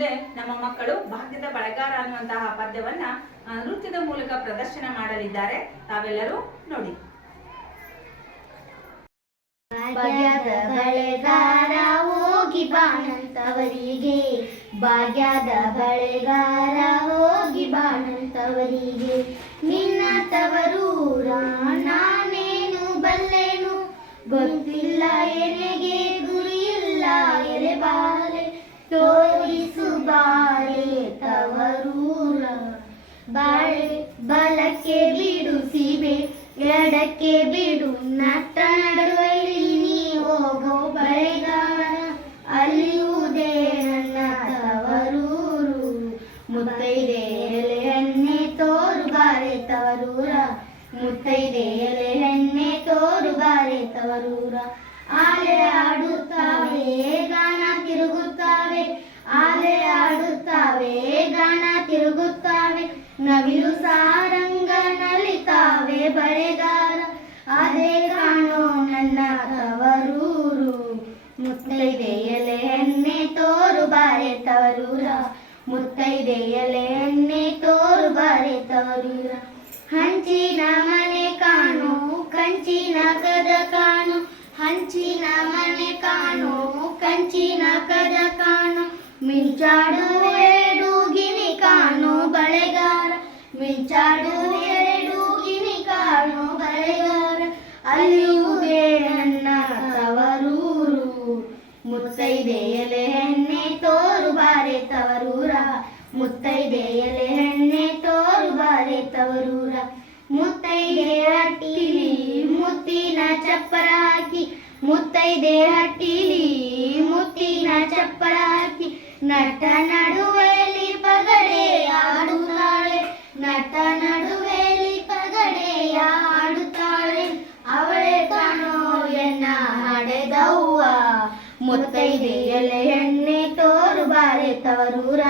ಮೊಮ್ಮಕ್ಕಳು ಭಾಗ್ಯದ ಬಳೆಗಾರ ಅನ್ನುವಂತಹ ಪದ್ಯವನ್ನ ನೃತ್ಯದ ಮೂಲಕ ಪ್ರದರ್ಶನ ಮಾಡಲಿದ್ದಾರೆ. ತಾವೆಲ್ಲರೂ ನೋಡಿ. ಭಾಗ್ಯದ ಬಳೆಗಾರ ಹೋಗಿ ಬಾಣಂತವರಿಗೆ ಭಾಗ್ಯದ ಬಳೆಗಾರ ಹೋಗಿ ಬಾಣಂತವರಿಗೆ ನಿನ್ನ ತವರೂರ ನಾನೇನು ಬಲ್ಲೇನು? ಗೊತ್ತಿಲ್ಲ ಎನೆಗೆ ತೋರಿಸು ಬಾಳೆ ತವರೂರ ಬಾಳೆ ಬಲಕ್ಕೆ ಬಿಡು ಸೀಬೆ, ಎಡಕ್ಕೆ ಬಿಡು ನಟ್ಟ ನಡುವೆಯಲ್ಲಿ ನೀ ಹೋಗೋ ಬಳೆಗಾರ ಅಲ್ಲಿಯುವುದೇ ನನ್ನ ತವರೂರು. ಮುತ್ತೈದೆ ಎಲೆಯನ್ನೇ ತೋರು ಬಾರೆ ತವರೂರ. ಮುತ್ತೈದೆ ಎಲೆಯನ್ನೇ ತೋರು ಬಾರೆ ತವರೂರ. ಆಲೆ ಆಡುತ್ತಾವೆ ಗಾನ ತಿರುಗುತ್ತಾವೆ ಆಲೆ ಆಡುತ್ತಾವೆ ಗಾನ ತಿರುಗುತ್ತಾವೆ ನವಿಲು ಸಾರಂಗ ನಲಿತಾವೆ ಬಳೆಗಾರ ಅದೇ ಕಾಣೋ ನನ್ನ ತವರೂರು ಮುತ್ತೈದೆ ಎಲೆ ಎಣ್ಣೆ ತೋರು ಬಾರೆ ತವರೂರ ಮುತ್ತೈದೆ ಎಲೆ ಎಣ್ಣೆ ತೋರು ಬಾರೆ ತವರೂರ ಹಂಚಿನ ಮನೆ ಹಂಚಿನ ಮನೆ ಕಾಣು, ಕಂಚಿನ ಕದ ಕಾಣು. ಮಿಂಚಾಡು ಎರಡು ಗಿಣಿ ಕಾಣು, ಬಳೆಗಾರ. ಮಿಂಚಾಡು ಎರಡು ಗಿಣಿ ಕಾಣು, ಬಳೆಗಾರ. ಅಲ್ಲಿಯುವುದೇ ನನ್ನ ತವರೂರು. ಮುತ್ತೈದೆ ಎಲೆ ಎಣ್ಣೆ ತೋರು ಬಾರೆ ತವರೂರ. ಮುತ್ತೈದೆ ಎಲೆ ಎಣ್ಣೆ ತೋರು ಬಾರೆ ತವರೂರ. ಮುತ್ತೈದೆ ಅಟ್ಟಿಲಿ ಮುತ್ತಿನ ಚಪ್ಪರ ಮುತ್ತೈದೆ ಹಟ್ಟಿಲಿ, ಮುತ್ತಿನ ಚಪ್ಪಲ ಹಾಕಿ, ನಟ ನಡುವೆಯಲ್ಲಿ ಪಗಡೆ ಆಡುತ್ತಾಳೆ, ನಟ ನಡುವೆಯಲ್ಲಿ ಪಗಡೆ ಆಡುತ್ತಾಳೆ. ಅವಳೆ ಕಾಣೋ ಎನ್ನ ಹಡೆದವ್ವ ಮುತ್ತೈದೆ ಎಲೆ ಎಣ್ಣೆ ತೋರು ಬಾರೆ ತವರೂರ.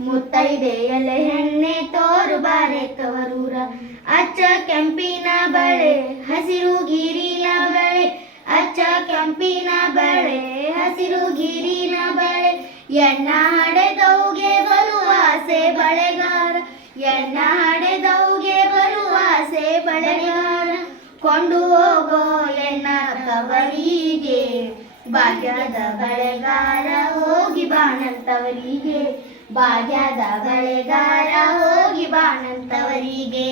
ಮುತ್ತೈದೆ ಎಲೆ ಎಣ್ಣೆ ತೋರು ಬಾರೆ ತವರೂರ. ಅಚ್ಚ ಕೆಂಪಿನ ಬಳೆ, ಹಸಿರು ಗಿರಿನ ಕೆಂಪಿನ ಬಳೆ, ಹಸಿರು ಗಿರಿನ ಬಳೆ, ಎಣ್ಣ ಹಡೆದೌಗೆ ಬರುವ ಆಸೆ ಬಳೆಗಾರ, ಎಣ್ಣ ಹಡೆದೌಗೆ ಬರುವ ಆಸೆ ಬಳೆಗಾರ. ಕೊಂಡು ಹೋಗೋ ಎಣ್ಣ ತವರಿಗೆ ಭಾಗ್ಯದ ಬಳೆಗಾರ ಹೋಗಿ ಬಾಣಂತವರಿಗೆ, ಭಾಗ್ಯದ ಬಳೆಗಾರ ಹೋಗಿ ಬಾಣಂತವರಿಗೆ.